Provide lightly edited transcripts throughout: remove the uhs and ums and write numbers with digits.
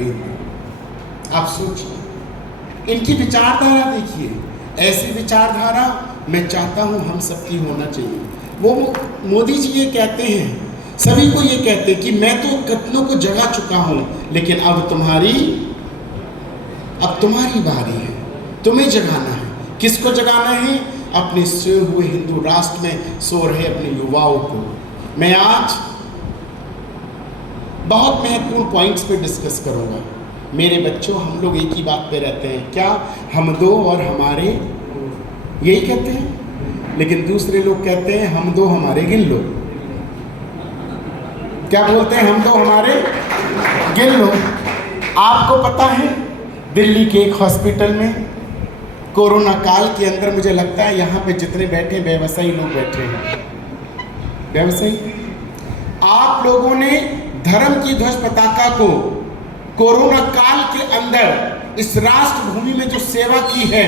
नरेंद्र। आप सोचिए, इनकी विचारधारा देखिए, ऐसी विचारधारा मैं चाहता हूँ हम सबकी होना चाहिए। वो मोदी जी ये कहते हैं, सभी को ये कहते हैं कि मैं तो कितनों को जगा चुका हूँ, लेकिन अब तुम्हारी बारी है, तुम्हें जगाना है। किसको जगाना है? अपने सोए हुए हिंदू राष्ट्र में सो रहे अपने युवाओं को। मैं आज बहुत महत्वपूर्ण पॉइंट्स पे डिस्कस करूंगा। मेरे बच्चों, हम लोग एक ही बात पे रहते हैं, क्या? हम दो और हमारे, यही कहते हैं। लेकिन दूसरे लोग कहते हैं हम दो हमारे गिन लो। क्या बोलते हैं? हम दो हमारे गिन लो। आपको पता है, दिल्ली के एक हॉस्पिटल में कोरोना काल के अंदर, मुझे लगता है यहाँ पे जितने बैठे व्यवसायी लोग बैठे हैं, व्यवसायी, आप लोगों ने धर्म की ध्वज पताका को कोरोना काल के अंदर इस राष्ट्र भूमि में जो सेवा की है,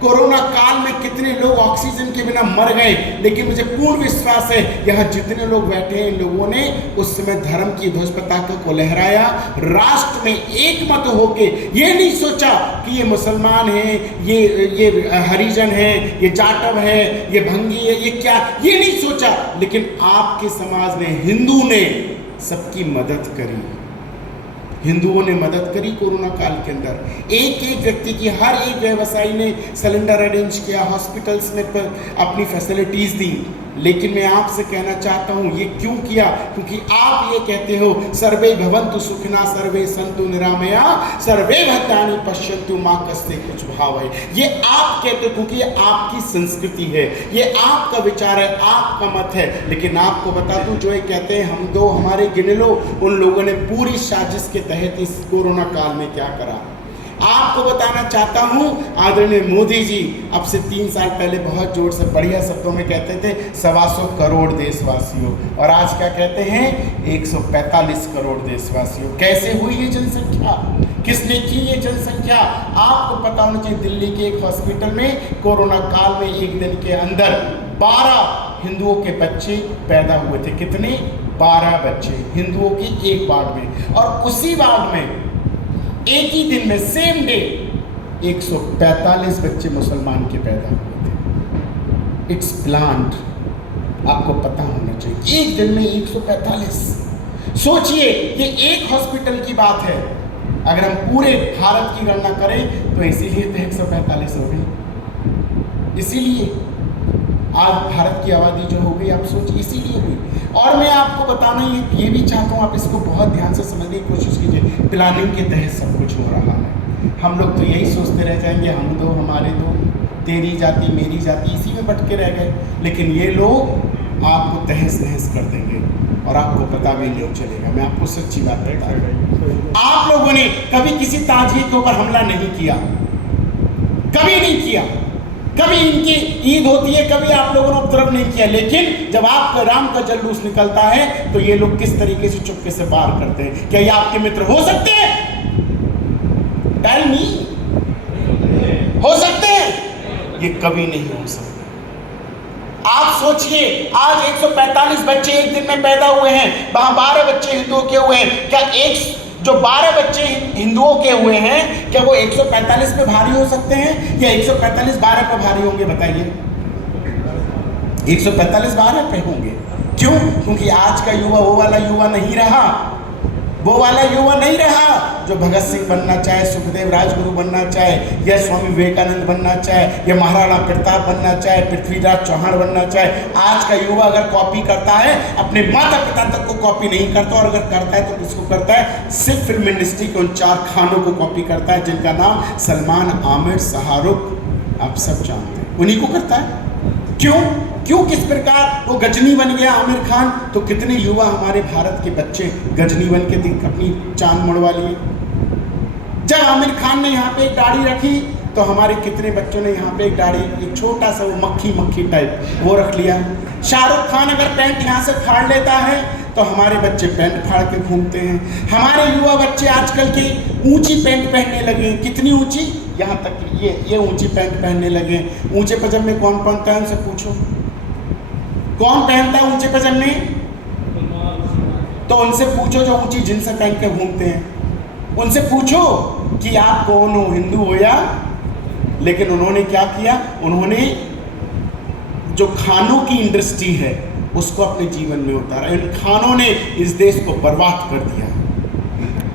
कोरोना काल में कितने लोग ऑक्सीजन के बिना मर गए, लेकिन मुझे पूर्ण विश्वास है यहाँ जितने लोग बैठे हैं, इन लोगों ने उस समय धर्म की ध्वज पताका को लहराया, राष्ट्र में एक मत होके। ये नहीं सोचा कि ये मुसलमान है, ये हरिजन है, ये जाटव है, ये भंगी है, ये क्या, ये नहीं सोचा। लेकिन आपके समाज ने, हिंदू ने सबकी मदद करी, हिंदुओं ने मदद करी कोरोना काल के अंदर। एक एक व्यक्ति की, हर एक व्यवसायी ने सिलेंडर अरेंज किया, हॉस्पिटल्स में अपनी फैसिलिटीज़ दी। लेकिन मैं आपसे कहना चाहता हूँ, ये क्यों किया? क्योंकि आप ये कहते हो सर्वे भवन्तु सुखिनः, सर्वे सन्तु निरामया, सर्वे भद्राणि पश्यन्तु मा कस्ते कुछ भाव है। ये आप कहते हो क्योंकि ये आपकी संस्कृति है, ये आपका विचार है, आपका मत है। लेकिन आपको बता दूं, जो ये कहते हैं हम दो हमारे गिन लो, उन लोगों ने पूरी साजिश के तहत इस कोरोना काल में क्या करा। आपको बताना चाहता हूं, आदरणीय मोदी जी अब से 3 साल पहले बहुत जोर से बढ़िया शब्दों में कहते थे 125 करोड़ देशवासियों, और आज क्या कहते हैं? 145 करोड़ देशवासियों। कैसे हुई ये जनसंख्या? किसने की ये जनसंख्या? आपको पता होना चाहिए, दिल्ली के एक हॉस्पिटल में कोरोना काल में एक दिन के अंदर 12 हिंदुओं के बच्चे पैदा हुए थे। कितने? 12 बच्चे हिंदुओं की एक वार्ड में, और उसी वार्ड में एक ही दिन में, सेम डे, 145 बच्चे मुसलमान के पैदा हुए थे। इट्स प्लान्ड, आपको पता होना चाहिए। एक दिन में 145। सोचिए, ये एक हॉस्पिटल की बात है। अगर हम पूरे भारत की गणना करें तो इसीलिए तो 145 हो गई। इसीलिए आज भारत की आबादी जो हो गई, आप सोचिए, इसीलिए हुई। और मैं आपको बताना ये भी चाहता हूँ, आप इसको बहुत ध्यान से समझने की कोशिश कीजिए। प्लानिंग के तहत सब कुछ हो रहा है। हम लोग तो यही सोचते रह जाएंगे, हम दो हमारे दो, तेरी जाति मेरी जाति, इसी में भटके रह गए। लेकिन ये लोग आपको तहस नहस कर देंगे और आपको पता भी नहीं चलेगा। मैं आपको सच्ची बात बता रहा हूँ, आप लोगों ने कभी किसी ताजिए के ऊपर हमला नहीं किया, कभी नहीं किया। कभी इनकी ईद होती है, कभी आप लोगों ने उपद्रव नहीं किया। लेकिन जब आपका राम का जलूस निकलता है तो ये लोग किस तरीके से चुपके से पार करते हैं। क्या ये आपके मित्र हो सकते हैं? टेल मी, हो सकते हैं? ये कभी नहीं हो सकते। आप सोचिए, आज 145 बच्चे एक दिन में पैदा हुए हैं, वहां 12 बच्चे हिंदुओं के हुए हैं। क्या जो 12 बच्चे हिंदुओं के हुए हैं, क्या वो 145 पे भारी हो सकते हैं, या 145 12 पे भारी होंगे? बताइए। 145 12 पे होंगे। क्यों? क्योंकि आज का युवा वो वाला युवा नहीं रहा, वो वाला युवा नहीं रहा जो भगत सिंह बनना चाहे, सुखदेव राजगुरु बनना चाहे, या स्वामी विवेकानंद बनना चाहे, या महाराणा प्रताप बनना चाहे, पृथ्वीराज चौहान बनना चाहे। आज का युवा अगर कॉपी करता है, अपने माता पिता तक को कॉपी नहीं करता, और अगर करता है तो किसको करता है? सिर्फ फिल्म इंडस्ट्री के उन 4 खानों को कॉपी करता है, जिनका नाम सलमान, आमिर, शाहरुख, आप सब जानते हैं, उन्हीं को करता है। क्यों? किस प्रकार वो गजनी बन गया आमिर खान, तो कितने युवा हमारे भारत के बच्चे गजनी बन के अपनी चांद मुड़वा लिए। जब आमिर खान ने यहाँ पे एक दाढ़ी रखी तो हमारे कितने बच्चों ने यहाँ पे एक दाढ़ी, एक छोटा सा वो मक्खी टाइप वो रख लिया। शाहरुख खान अगर पैंट यहाँ से फाड़ लेता है तो हमारे बच्चे पैंट फाड़ के घूमते हैं। हमारे युवा बच्चे आजकल के ऊंची पैंट पहनने लगे। कितनी ऊंची? यहाँ तक ये ऊंची पैंट पहनने लगे। ऊंचे पजामे कौन पहनता है उनसे पूछो, कौन पहनता है ऊंचे पजामे? तो उनसे पूछो जो ऊंची जींस पहन के घूमते हैं। उनसे पूछो कि आप कौन हो, हिंदू हो या, लेकिन उन्होंने क्या किया, उन्होंने जो खानों की इंडस्ट्री है उसको अपने जीवन में उतारा। इन खानों ने इस देश को बर्बाद कर दिया।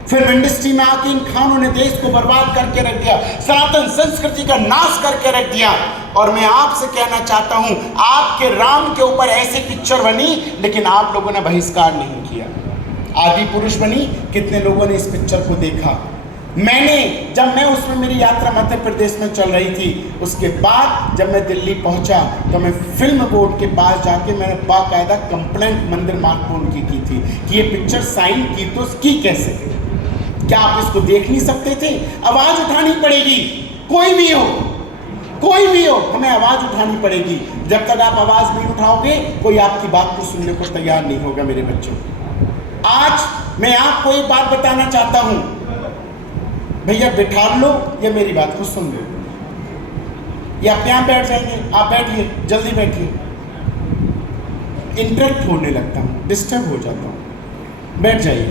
फिल्म इंडस्ट्री में आके इन खानों ने देश को बर्बाद करके रख दिया, सनातन संस्कृति का नाश करके रख दिया। और मैं आपसे कहना चाहता हूं, आपके राम के ऊपर ऐसी पिक्चर बनी, लेकिन आप लोगों ने बहिष्कार नहीं किया। आदि पुरुष बनी, कितने लोगों ने इस पिक्चर को देखा। जब मैं उसमें मेरी यात्रा मध्य प्रदेश में चल रही थी, उसके बाद जब मैं दिल्ली पहुंचा तो मैं फिल्म बोर्ड के पास जाके मैंने बाकायदा कंप्लेंट मंदिर मार्ग को उनकी की थी कि ये पिक्चर साइन की तो की कैसे, क्या आप इसको देख नहीं सकते थे? आवाज उठानी पड़ेगी, कोई भी हो, हमें आवाज उठानी पड़ेगी। जब तक आप आवाज नहीं उठाओगे, कोई आपकी बात को सुनने को तैयार नहीं होगा। मेरे बच्चों, आज मैं आपको एक बात बताना चाहता हूं, भैया बिठा लो या मेरी बात को सुन लो, या आप यहाँ बैठ जाएंगे, आप बैठिए, जल्दी बैठिए। इंटरेक्ट होने लगता हूँ, डिस्टर्ब हो जाता हूँ, बैठ जाइए।